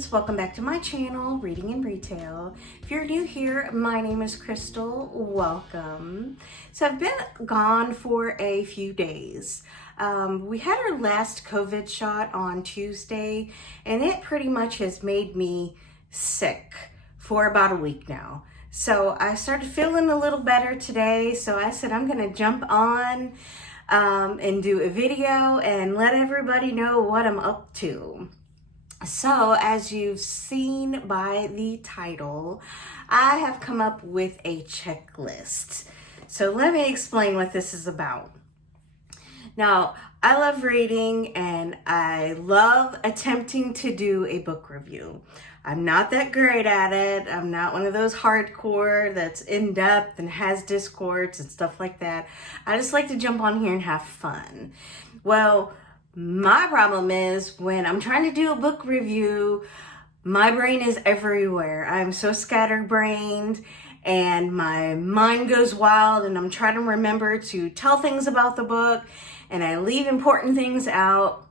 friends, welcome back to my channel, Reading in Retail. If you're new here, my name is Crystal. Welcome. So I've been gone for a few days. We had our last COVID shot on Tuesday, and it pretty much has made me sick for about a week now. So I started feeling a little better today, so I said I'm gonna jump on and do a video and let everybody know what I'm up to. So as you've seen by the title, I have come up with a checklist. So let me explain what this is about. Now, I love reading and I love attempting to do a book review. I'm not that great at it. I'm not one of those hardcore that's in depth and has discords and stuff like that. I just like to jump on here and have fun. Well, my problem is when I'm trying to do a book review, my brain is everywhere. I'm so scatterbrained and my mind goes wild and I'm trying to remember to tell things about the book and I leave important things out.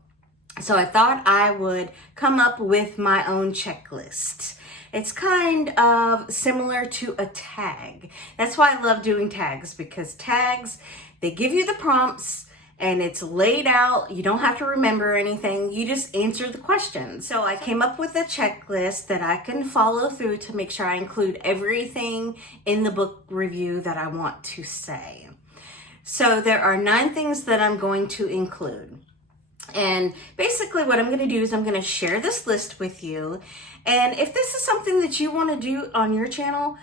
So I thought I would come up with my own checklist. It's kind of similar to a tag. That's why I love doing tags, because tags, they give you the prompts and it's laid out. You don't have to remember anything. You just answer the questions. So I came up with a checklist that I can follow through to make sure I include everything in the book review that I want to say. So there are 9 things that I'm going to include. And basically what I'm going to do is I'm going to share this list with you. And if this is something that you want to do on your channel,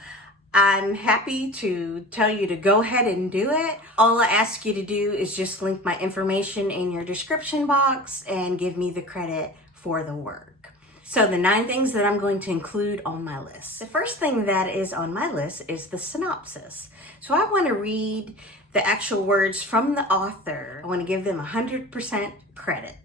I'm happy to tell you to go ahead and do it. All I ask you to do is just link my information in your description box and give me the credit for the work. So the 9 things that I'm going to include on my list. The first thing that is on my list is the synopsis. So I want to read the actual words from the author. I want to give them 100% credit.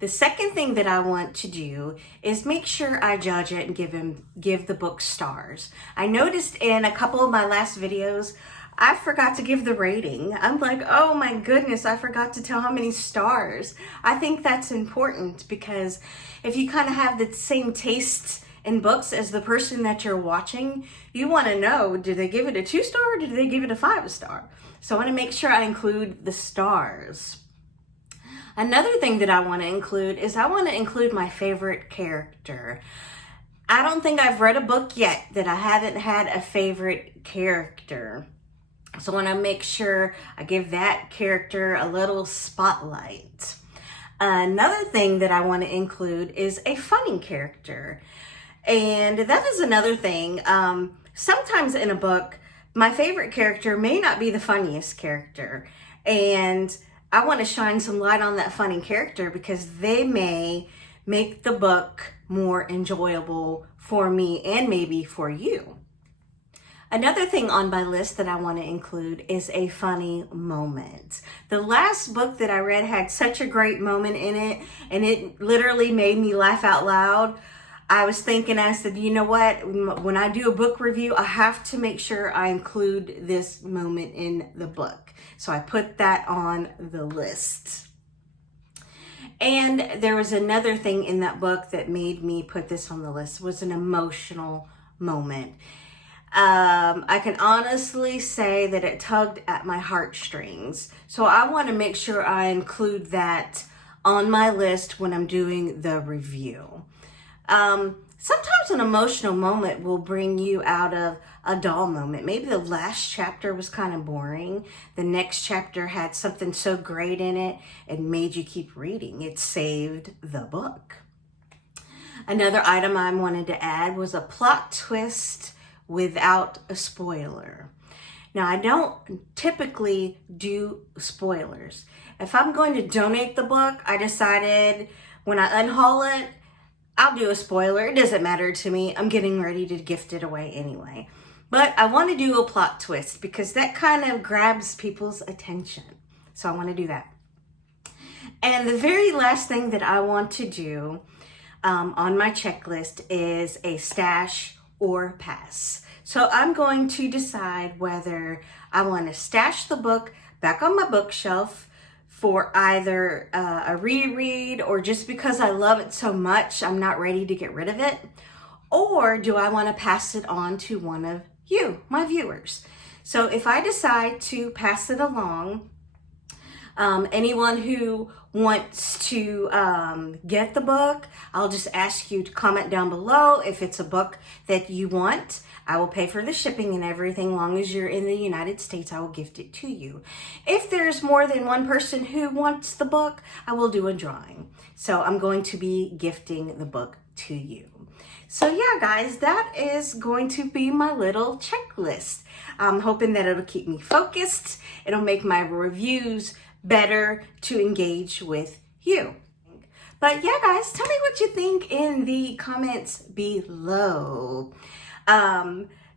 The second thing that I want to do is make sure I judge it and give the book stars. I noticed in a couple of my last videos, I forgot to give the rating. I'm like, oh my goodness, I forgot to tell how many stars. I think that's important because if you kind of have the same taste in books as the person that you're watching, you want to know, did they give it a 2-star or did they give it a 5-star? So I want to make sure I include the stars. Another thing that I want to include is I want to include my favorite character. I don't think I've read a book yet that I haven't had a favorite character. So I want to make sure I give that character a little spotlight. Another thing that I want to include is a funny character. And that is another thing. Sometimes in a book, my favorite character may not be the funniest character. And I want to shine some light on that funny character because they may make the book more enjoyable for me and maybe for you. Another thing on my list that I want to include is a funny moment. The last book that I read had such a great moment in it, and it literally made me laugh out loud. I was thinking, I said, you know what, when I do a book review, I have to make sure I include this moment in the book. So I put that on the list. And there was another thing in that book that made me put this on the list. It was an emotional moment. I can honestly say that it tugged at my heartstrings. So I want to make sure I include that on my list when I'm doing the review. Sometimes an emotional moment will bring you out of a dull moment. Maybe the last chapter was kind of boring. The next chapter had something so great in it, it made you keep reading. It saved the book. Another item I wanted to add was a plot twist without a spoiler. Now, I don't typically do spoilers. If I'm going to donate the book, I decided when I unhaul it, I'll do a spoiler. It doesn't matter to me. I'm getting ready to gift it away anyway. But I want to do a plot twist because that kind of grabs people's attention. So I want to do that. And the very last thing that I want to do on my checklist is a stash or pass. So I'm going to decide whether I want to stash the book back on my bookshelf for either a reread, or just because I love it so much, I'm not ready to get rid of it? Or do I want to pass it on to one of you, my viewers? So if I decide to pass it along, anyone who wants to get the book, I'll just ask you to comment down below if it's a book that you want. I will pay for the shipping and everything. Long as you're in the United States, I will gift it to you. If there's more than one person who wants the book, I will do a drawing. So I'm going to be gifting the book to you. So yeah, guys, that is going to be my little checklist. I'm hoping that it'll keep me focused. It'll make my reviews better to engage with you. But yeah, guys, tell me what you think in the comments below.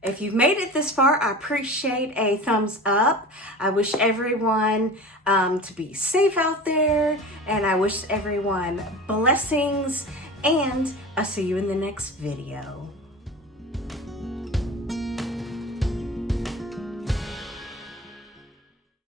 If you've made it this far, I appreciate a thumbs up. I wish everyone to be safe out there, and I wish everyone blessings, and I'll see you in the next video.